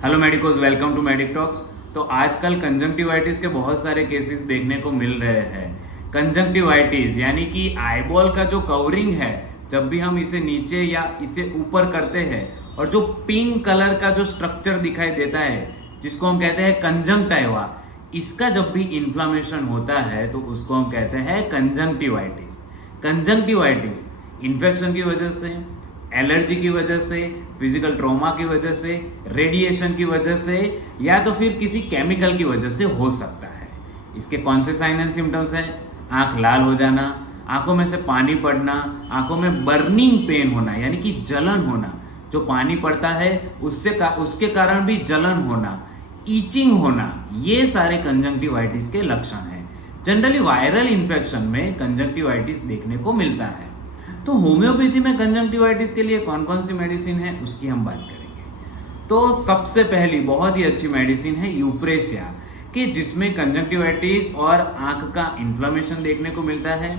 Hello medicos, welcome to medic talks. तो आजकल conjunctivitis के बहुत सारे केसेस देखने को मिल रहे हैं। कंजंक्टिवाइटिस यानी कि आईबॉल का जो कवरिंग है, जब भी हम इसे नीचे या इसे ऊपर करते हैं और जो पिंक कलर का जो स्ट्रक्चर दिखाई देता है जिसको हम कहते हैं कंजंक्टाइवा, इसका जब भी इन्फ्लामेशन होता है तो उसको हम कहते हैं कंजंक्टिवाइटिस। कंजंक्टिवाइटिस इन्फेक्शन की वजह से, एलर्जी की वजह से, फिजिकल ट्रॉमा की वजह से, रेडिएशन की वजह से या तो फिर किसी केमिकल की वजह से हो सकता है। इसके कौन से साइन एंड सिम्टम्स हैं? आंख लाल हो जाना, आंखों में से पानी पड़ना, आंखों में बर्निंग पेन होना यानी कि जलन होना, जो पानी पड़ता है उसके कारण भी जलन होना, ईचिंग होना, ये सारे कंजंक्टिवाइटिस के लक्षण हैं। जनरली वायरल इन्फेक्शन में कंजंक्टिवाइटिस देखने को मिलता है। तो होम्योपैथी में कंजंक्टिवाइटिस के लिए कौन कौन सी मेडिसिन है उसकी हम बात करेंगे। तो सबसे पहली बहुत ही अच्छी मेडिसिन है यूफ्रेसिया, कि जिसमें कंजंक्टिवाइटिस और आंख का इन्फ्लेमेशन देखने को मिलता है,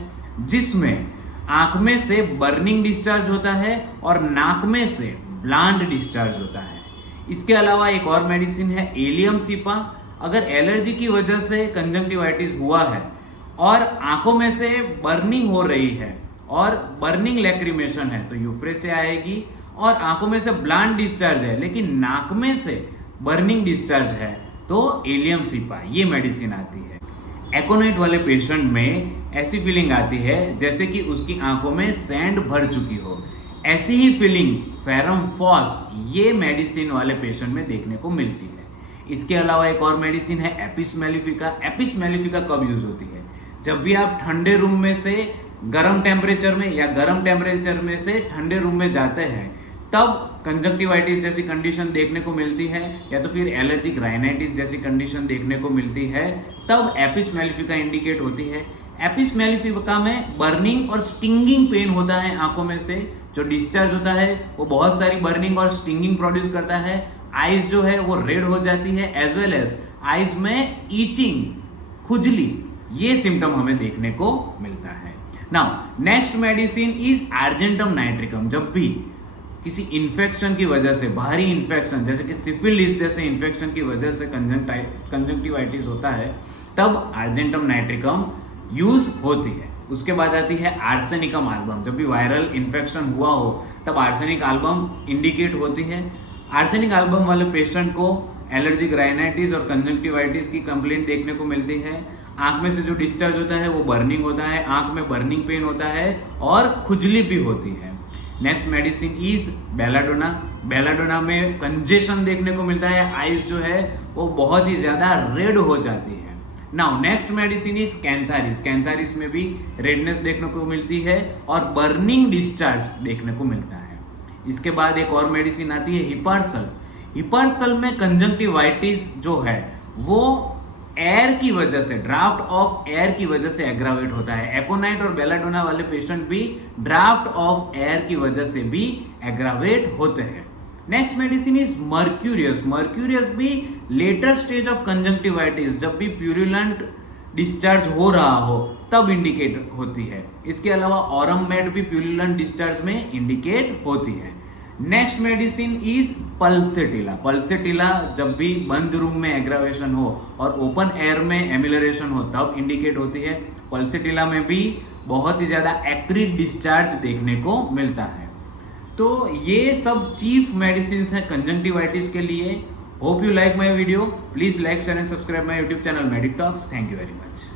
जिसमें आंख में से बर्निंग डिस्चार्ज होता है और नाक में से ब्लांड डिस्चार्ज होता है। इसके अलावा एक और मेडिसिन है एलियम सीपा। अगर एलर्जी की वजह से कंजंक्टिवाइटिस हुआ है और आंखों में से बर्निंग हो रही है और बर्निंग लैक्रिमेशन है तो यूफ्रेसिया आएगी, और आंखों में से ब्लांड डिस्चार्ज है लेकिन नाक में से बर्निंग डिस्चार्ज है तो एलियम सीपा, ये मेडिसिन आती है। एकोनाइट वाले पेशेंट में ऐसी फीलिंग आती है जैसे कि उसकी आंखों में सैंड भर चुकी हो, ऐसी ही फीलिंग फेरम फॉस ये मेडिसिन वाले पेशेंट में देखने को मिलती है। इसके अलावा एक और मेडिसिन है एपिस मेलिफिका। एपिस मेलिफिका कब यूज होती है? जब भी आप ठंडे रूम में से गर्म टेम्परेचर में या गर्म टेम्परेचर में से ठंडे रूम में जाते हैं, तब कंजंक्टिवाइटिस जैसी कंडीशन देखने को मिलती है, या तो फिर एलर्जिक राइनाइटिस जैसी कंडीशन देखने को मिलती है, तब एपिस मेलिफिका इंडिकेट होती है। एपिस मेलिफिका में बर्निंग और स्टिंगिंग पेन होता है, आंखों में से जो डिस्चार्ज होता है वो बहुत सारी बर्निंग और स्टिंगिंग प्रोड्यूस करता है। आइज जो है वो रेड हो जाती है, एज वेल एज आइज में ईचिंग, खुजली, ये सिम्टम हमें देखने को मिलता है। Now next medicine is argentum nitricum. जब भी किसी इन्फेक्शन की वजह से, बाहरी इन्फेक्शन जैसे कि सिफिलिस जैसे इन्फेक्शन की वजह से कंजंक्टिवाइटिस होता है, तब आर्जेंटम नाइट्रिकम यूज होती है। उसके बाद आती है आर्सेनिकम एल्बम। जब भी वायरल इन्फेक्शन हुआ हो तब आर्सेनिक एल्बम इंडिकेट होती है। आर्सेनिक एल्बम वाले पेशेंट को एलर्जिक राइनाइटिस और कंजंक्टिवाइटिस की कंप्लेंट देखने को मिलती है। आंख में से जो डिस्चार्ज होता है वो बर्निंग होता है, आंख में बर्निंग पेन होता है और खुजली भी होती है। Next medicine is belladonna. Belladonna में कंजेशन देखने को मिलता है, आइज जो है वो बहुत ही ज्यादा रेड हो जाती है। Now next medicine is cantharis. Cantharis में भी रेडनेस देखने को मिलती है और बर्निंग डिस्चार्ज देखने को मिलता है। इसके बाद एक और मेडिसिन आती है हिपार्सल। हिपार्सल में कंजंक्टिवाइटिस जो है वो एयर की वजह से, ड्राफ्ट ऑफ एयर की वजह से एग्रावेट होता है। एकोनाइट और बेलाडोना वाले पेशेंट भी ड्राफ्ट ऑफ एयर की वजह से भी एग्रावेट होते हैं। Next medicine is mercurius. Mercurius भी लेटर स्टेज ऑफ कंजंक्टिवाइटिस, जब भी प्यूरुलेंट डिस्चार्ज हो रहा हो तब इंडिकेट होती है। इसके अलावा ऑरम मेड भी प्यूरुलेंट डिस्चार्ज में इंडिकेट होती है। Next medicine is pulsatilla. Pulsatilla जब भी बंद रूम में एग्रावेशन हो और ओपन एयर में एमिलरेशन हो तब इंडिकेट होती है। पल्सेटिला में भी बहुत ही ज्यादा एक्रिड डिस्चार्ज देखने को मिलता है। तो ये सब चीफ मेडिसिन है कंजंक्टिवाइटिस के लिए। Hope you like my video. Please like, share and subscribe my YouTube channel medic talks. Thank you very much.